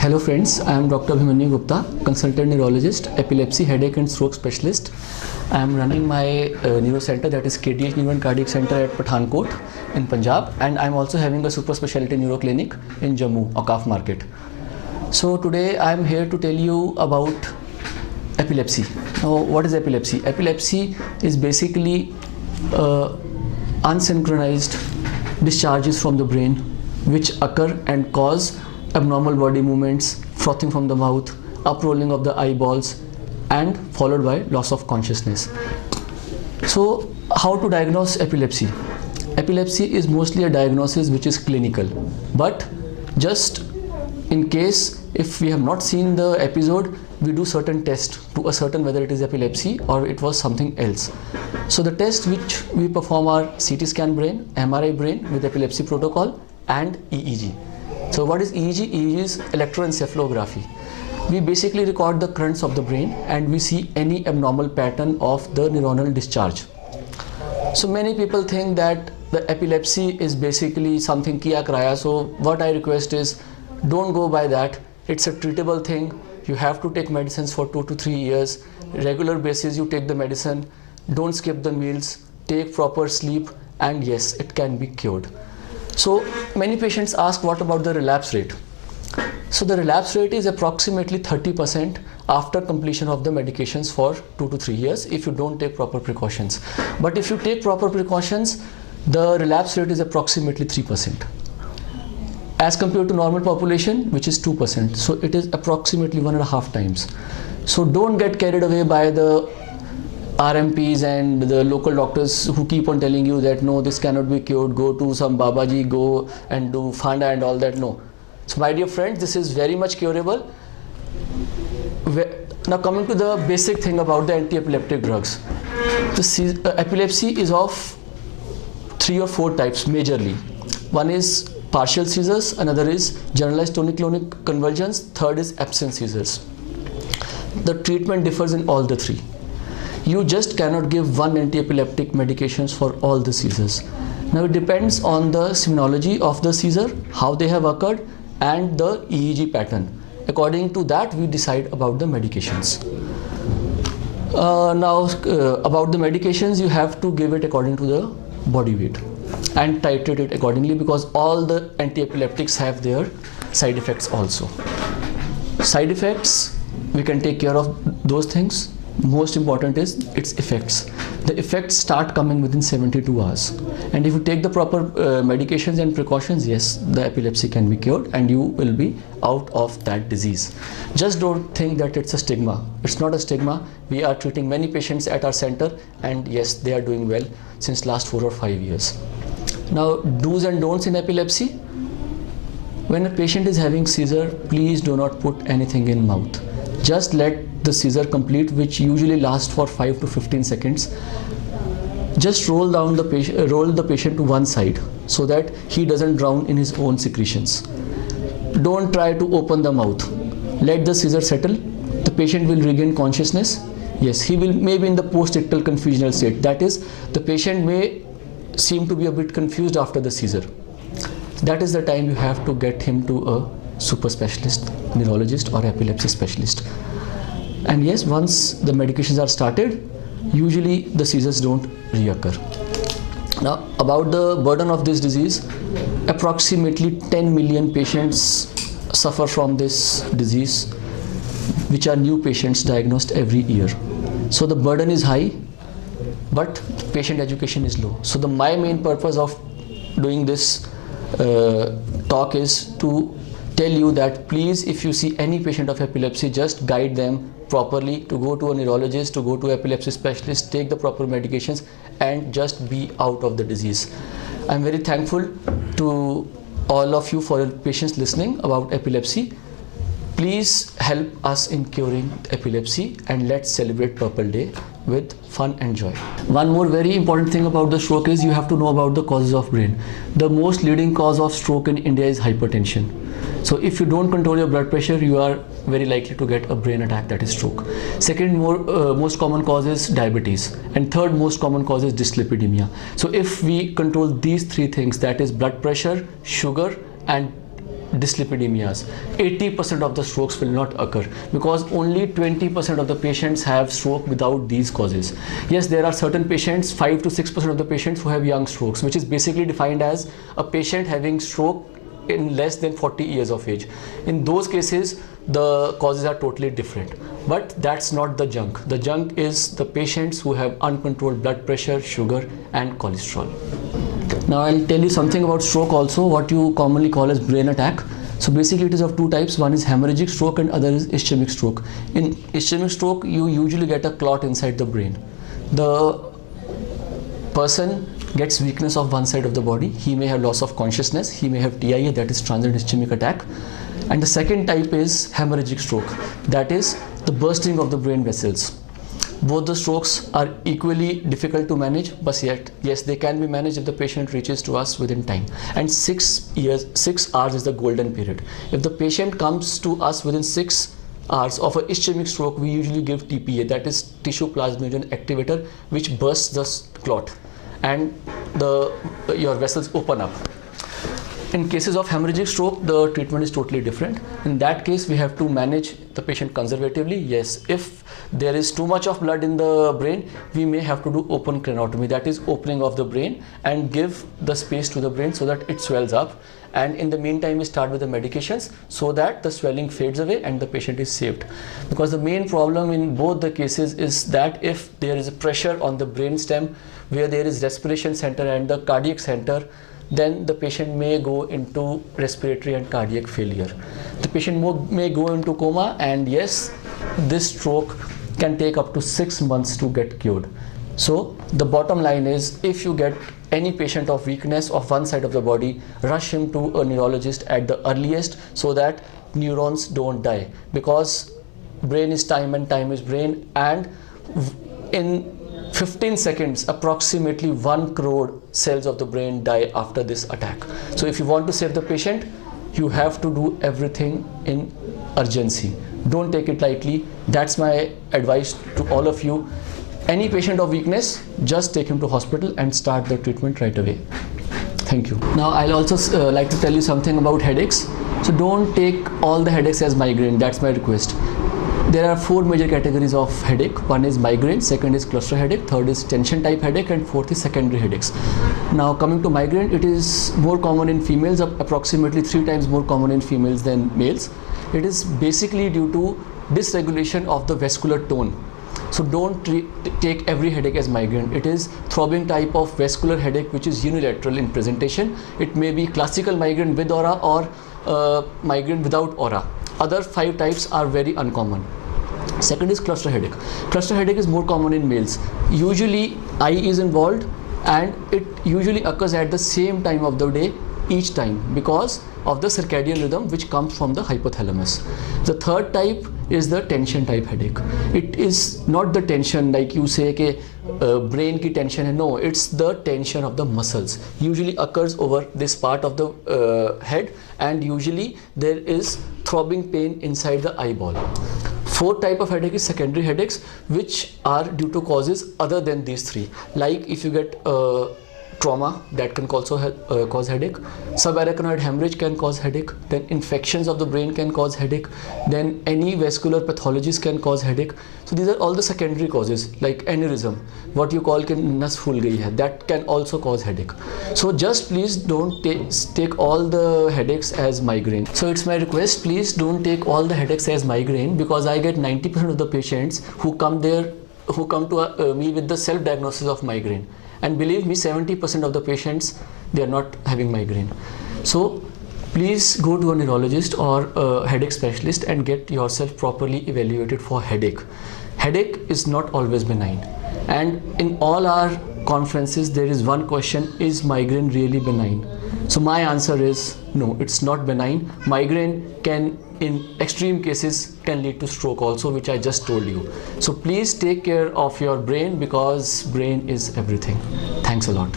Hello friends, I am Dr. Abhimanyu Gupta, consultant neurologist, epilepsy, headache and stroke specialist. I am running my neuro center, that is KDH Neuro and Cardiac Center at Pathankot in Punjab, and I am also having a super specialty neuro clinic in Jammu, Okaf Market. So today I am here to tell you about epilepsy. Now what is epilepsy? Epilepsy is basically unsynchronized discharges from the brain which occur and cause abnormal body movements, frothing from the mouth, uprolling of the eyeballs, and followed by loss of consciousness. So how to diagnose epilepsy? Epilepsy is mostly a diagnosis which is clinical, but just in case if we have not seen the episode, we do certain tests to ascertain whether it is epilepsy or it was something else. So the tests which we perform are CT scan brain, MRI brain with epilepsy protocol, and EEG. So what is EEG? EEG is electroencephalography. We basically record the currents of the brain and we see any abnormal pattern of the neuronal discharge. So many people think that the epilepsy is basically something kiya karaya. So what I request is, don't go by that. It's a treatable thing. You have to take medicines for 2 to 3 years. Regular basis you take the medicine. Don't skip the meals. Take proper sleep, and yes, it can be cured. So many patients ask, what about the relapse rate? So the relapse rate is approximately 30% after completion of the medications for 2 to 3 years if you don't take proper precautions. But if you take proper precautions, the relapse rate is approximately 3% as compared to normal population, which is 2%. So it is approximately 1.5 times. So don't get carried away by the RMPs and the local doctors who keep on telling you that no, this cannot be cured, go to some Babaji, go and do Fanda and all that. No. So my dear friends, this is very much curable. Now coming to the basic thing about the anti-epileptic drugs. The epilepsy is of 3 or 4 types majorly. One is partial seizures, another is generalized tonic-clonic convulsions, third is absence seizures. The treatment differs in all the 3. You just cannot give one anti-epileptic medications for all the seizures. Now it depends on the symptomology of the seizure, how they have occurred, and the EEG pattern. According to that, we decide about the medications. About the medications, you have to give it according to the body weight and titrate it accordingly, because all the anti-epileptics have their side effects also. Side effects, we can take care of those things. Most important is its effects. The effects start coming within 72 hours, and if you take the proper medications and precautions, yes, the epilepsy can be cured and you will be out of that disease. Just don't think that it's a stigma. It's not a stigma. We are treating many patients at our center, and yes, they are doing well since last 4 or 5 years. Now, do's and don'ts in epilepsy. When a patient is having seizure, please do not put anything in mouth. Just let the seizure complete, which usually lasts for 5 to 15 seconds. Just roll the patient to one side so that he doesn't drown in his own secretions. Don't try to open the mouth. Let the seizure settle. The patient will regain consciousness. Yes, he will maybe in the post-ictal confusional state. That is, the patient may seem to be a bit confused after the seizure. That is the time you have to get him to a super specialist, neurologist or epilepsy specialist. And yes, once the medications are started, usually the seizures don't reoccur. Now, about the burden of this disease, approximately 10 million patients suffer from this disease, which are new patients diagnosed every year. So the burden is high, but patient education is low. So my main purpose of doing this talk is to tell you that please, if you see any patient of epilepsy, just guide them properly to go to a neurologist, to go to epilepsy specialist, take the proper medications, and just be out of the disease. I'm very thankful to all of you for your patience listening about epilepsy. Please help us in curing epilepsy, and let's celebrate Purple Day with fun and joy. One more very important thing about the stroke is you have to know about the causes of brain. The most leading cause of stroke in India is hypertension. So if you don't control your blood pressure, you are very likely to get a brain attack, that is stroke. Second most common cause is diabetes, and third most common cause is dyslipidemia. So if we control these 3 things, that is blood pressure, sugar, and dyslipidemias. 80% of the strokes will not occur because only 20% of the patients have stroke without these causes. Yes, there are certain patients, 5 to 6% of the patients who have young strokes, which is basically defined as a patient having stroke in less than 40 years of age. In those cases, the causes are totally different. But that's not the junk. The junk is the patients who have uncontrolled blood pressure, sugar, and cholesterol. Now I'll tell you something about stroke also, what you commonly call as brain attack. So basically it is of two types. One is hemorrhagic stroke and other is ischemic stroke. In ischemic stroke, you usually get a clot inside the brain. The person gets weakness of one side of the body. He may have loss of consciousness. He may have TIA, that is transient ischemic attack. And the second type is hemorrhagic stroke. That is the bursting of the brain vessels. Both the strokes are equally difficult to manage, but yet, yes, they can be managed if the patient reaches to us within time. And 6 hours is the golden period. If the patient comes to us within 6 hours of an ischemic stroke, we usually give TPA, that is tissue plasminogen activator, which bursts the clot and your vessels open up. In cases of hemorrhagic stroke, the treatment is totally different. In that case, we have to manage the patient conservatively. Yes, if there is too much of blood in the brain, we may have to do open craniotomy, that is opening of the brain and give the space to the brain so that it swells up. And in the meantime, we start with the medications so that the swelling fades away and the patient is saved. Because the main problem in both the cases is that if there is a pressure on the brain stem where there is respiration center and the cardiac center, then the patient may go into respiratory and cardiac failure. The patient may go into coma, and yes, this stroke can take up to 6 months to get cured. So the bottom line is, if you get any patient of weakness of one side of the body, rush him to a neurologist at the earliest so that neurons don't die, because brain is time and time is brain, and in 15 seconds, approximately 1 crore cells of the brain die after this attack. So if you want to save the patient, you have to do everything in urgency. Don't take it lightly. That's my advice to all of you. Any patient of weakness, just take him to hospital and start the treatment right away. Thank you. Now I'll also like to tell you something about headaches. So don't take all the headaches as migraine. That's my request. There are 4 major categories of headache. One is migraine, second is cluster headache, third is tension type headache, and fourth is secondary headaches. Now coming to migraine, it is more common in females, approximately 3 times more common in females than males. It is basically due to dysregulation of the vascular tone. So don't take every headache as migraine. It is throbbing type of vascular headache which is unilateral in presentation. It may be classical migraine with aura or migraine without aura. Other 5 types are very uncommon. Second is cluster headache. Cluster headache is more common in males. Usually eye is involved, and it usually occurs at the same time of the day each time because of the circadian rhythm which comes from the hypothalamus. The third type is the tension type headache. It is not the tension like you say ke brain ki tension hai. No, it's the tension of the muscles. Usually occurs over this part of the head, and usually there is throbbing pain inside the eyeball. Fourth type of headache is secondary headaches, which are due to causes other than these 3. Like if you get trauma, that can also cause headache. Subarachnoid hemorrhage can cause headache. Then infections of the brain can cause headache. Then any vascular pathologies can cause headache. So these are all the secondary causes, like aneurysm, what you call nas phul gayi hai, that can also cause headache. So just please don't take all the headaches as migraine. So it's my request, please don't take all the headaches as migraine, because I get 90% of the patients who come to me with the self-diagnosis of migraine. And believe me, 70% of the patients, they are not having migraine. So please go to a neurologist or a headache specialist and get yourself properly evaluated for headache. Headache is not always benign. And in all our conferences, there is one question: is migraine really benign? So my answer is no, it's not benign. Migraine can, in extreme cases, can lead to stroke also, which I just told you. So please take care of your brain, because brain is everything. Thanks a lot.